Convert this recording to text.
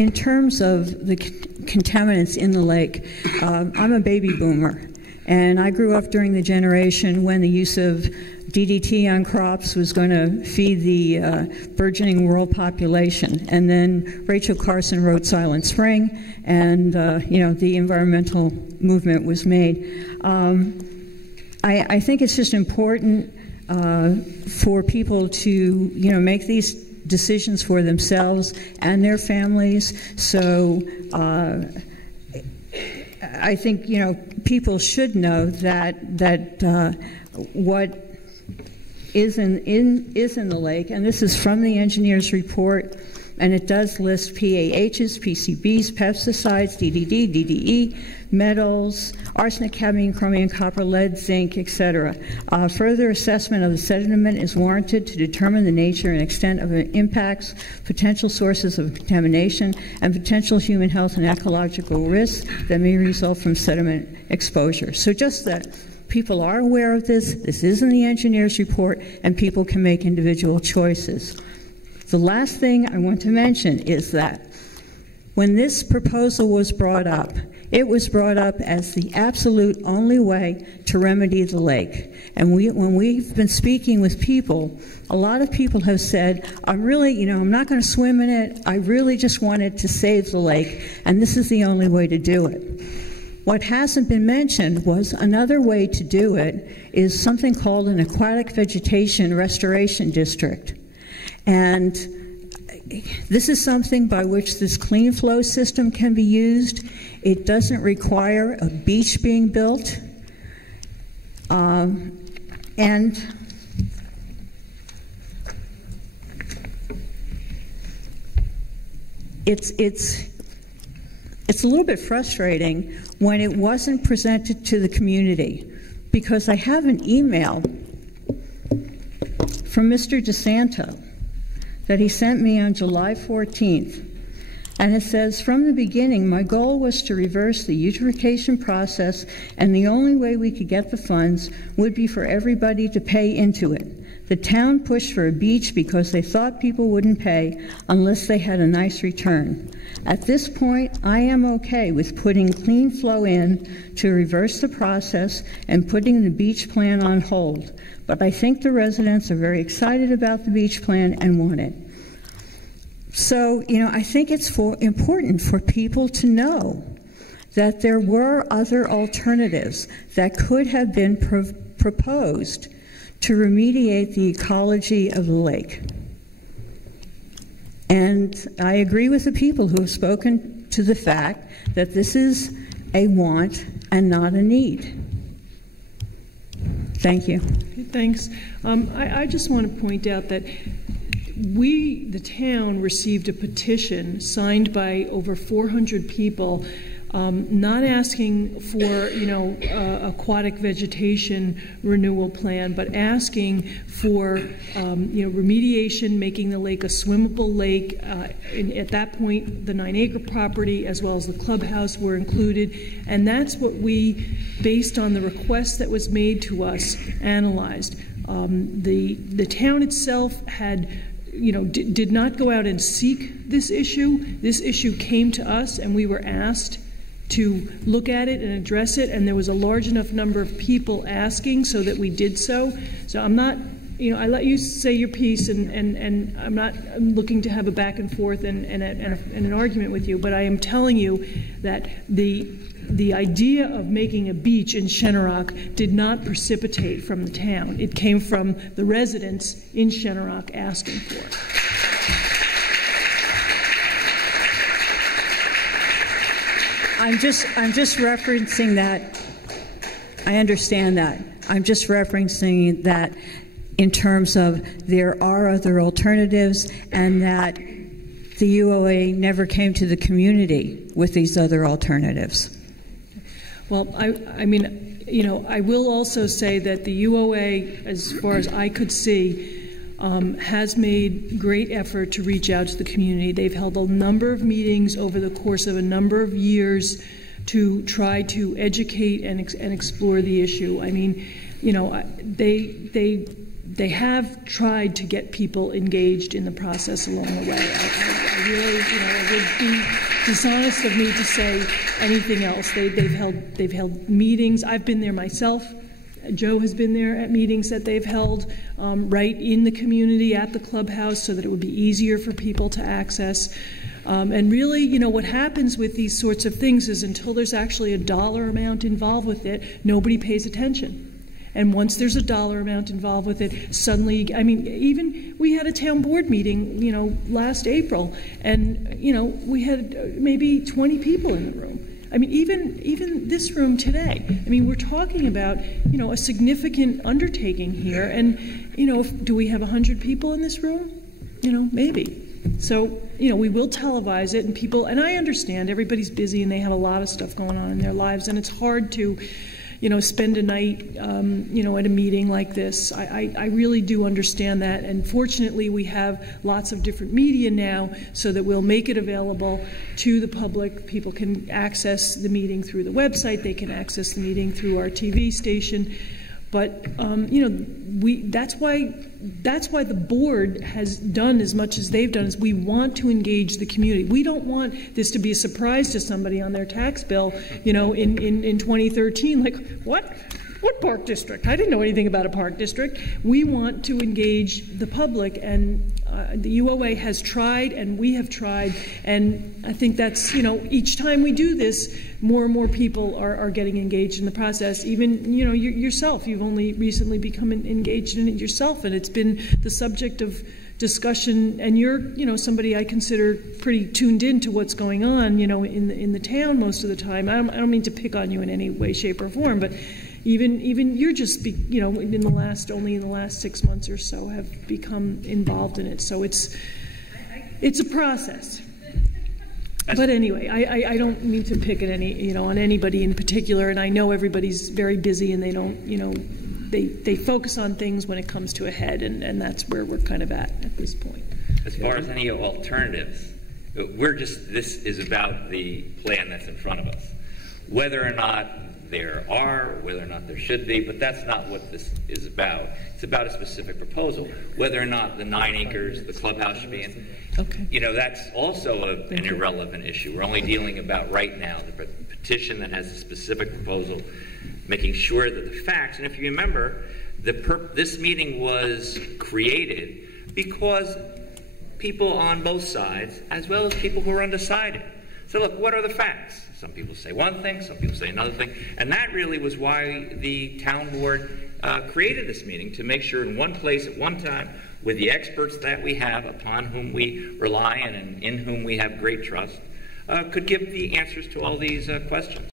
in terms of the contaminants in the lake, I'm a baby boomer, and I grew up during the generation when the use of DDT on crops was going to feed the burgeoning world population. And then Rachel Carson wrote Silent Spring, and the environmental movement was made. I think it's just important for people to make these decisions for themselves and their families. So I think people should know that what is in the lake, and this is from the engineer's report, and it does list PAHs, PCBs, pesticides, DDD, DDE, metals, arsenic, cadmium, chromium, copper, lead, zinc, etc. Further assessment of the sediment is warranted to determine the nature and extent of impacts, potential sources of contamination, and potential human health and ecological risks that may result from sediment exposure. So just that people are aware of this. This is in the engineer's report, and people can make individual choices. The last thing I want to mention is that when this proposal was brought up, it was brought up as the absolute only way to remedy the lake. And when we've been speaking with people, a lot of people have said, I'm not going to swim in it. I really just wanted to save the lake, and this is the only way to do it. What hasn't been mentioned was another way to do it is something called an Aquatic Vegetation Restoration District. And this is something by which this clean flow system can be used. It doesn't require a beach being built. And it's a little bit frustrating when it wasn't presented to the community, because I have an email from Mr. DeSanto that he sent me on July 14th. And it says, from the beginning, my goal was to reverse the eutrophication process, and the only way we could get the funds would be for everybody to pay into it. The town pushed for a beach because they thought people wouldn't pay unless they had a nice return. At this point, I am okay with putting clean flow in to reverse the process and putting the beach plan on hold. But I think the residents are very excited about the beach plan and want it. So, I think it's important for people to know that there were other alternatives that could have been proposed to remediate the ecology of the lake. And I agree with the people who have spoken to the fact that this is a want and not a need. Thank you. Thanks. I just want to point out that we, the town, received a petition signed by over 400 people, not asking for, aquatic vegetation renewal plan, but asking for, remediation, making the lake a swimmable lake. At that point, the 9-acre property as well as the clubhouse were included, and that's what we, based on the request that was made to us, analyzed. The town itself had did not go out and seek this issue. This issue came to us, and we were asked to look at it and address it, and there was a large enough number of people asking so that we did so. So I'm not, I let you say your piece, and I'm not looking to have a back and forth and an argument with you, but I am telling you that the idea of making a beach in Shenorock did not precipitate from the town. It came from the residents in Shenorock asking for it. I'm just referencing that. I understand that. I'm just referencing that in terms of there are other alternatives, and that the UOA never came to the community with these other alternatives. Well, I mean, I will also say that the UOA, as far as I could see, has made great effort to reach out to the community. They've held a number of meetings over the course of a number of years to try to educate and explore the issue. I mean, they they have tried to get people engaged in the process along the way. I really, it would be dishonest of me to say anything else. They've held meetings. I've been there myself. Joe has been there at meetings that they've held right in the community at the clubhouse so that it would be easier for people to access. And really, what happens with these sorts of things is until there's actually a dollar amount involved with it, nobody pays attention. And once there's a dollar amount involved with it, suddenly, even we had a town board meeting, last April, and, we had maybe 20 people in the room. Even this room today. We're talking about, a significant undertaking here, and, do we have 100 people in this room? Maybe. So, we will televise it, and people, and I understand everybody's busy and they have a lot of stuff going on in their lives, and it's hard to, spend a night, at a meeting like this. I really do understand that, and fortunately we have lots of different media now so that we'll make it available to the public. People can access the meeting through the website, they can access the meeting through our TV station, but, that's why the board has done as much as they've done, is we want to engage the community. We don't want this to be a surprise to somebody on their tax bill, in 2013, like, what? What park district? I didn't know anything about a park district. We want to engage the public, and the UOA has tried, and we have tried, and I think that's, each time we do this, more and more people are getting engaged in the process. Even, yourself, you've only recently become engaged in it yourself, and it's been the subject of discussion, and you're, somebody I consider pretty tuned in to what's going on, in the town most of the time. I don't mean to pick on you in any way, shape, or form, but even you're just, only in the last 6 months or so have become involved in it. So it's a process. But anyway, I don't mean to pick at on anybody in particular, and I know everybody's very busy and they don't, they focus on things when it comes to a head, and that's where we're kind of at this point. As far as any alternatives, this is about the plan that's in front of us. Whether or not there are, whether or not there should be, but that's not what this is about. It's about a specific proposal. Whether or not the 9 acres, the clubhouse should be in, that's also an irrelevant issue. We're only dealing about right now the petition that has a specific proposal, making sure that the facts, and if you remember, this meeting was created because people on both sides, as well as people who are undecided. So look, what are the facts? Some people say one thing, some people say another thing, and that really was why the town board created this meeting, to make sure in one place at one time, with the experts that we have, upon whom we rely and in whom we have great trust, could give the answers to all these questions.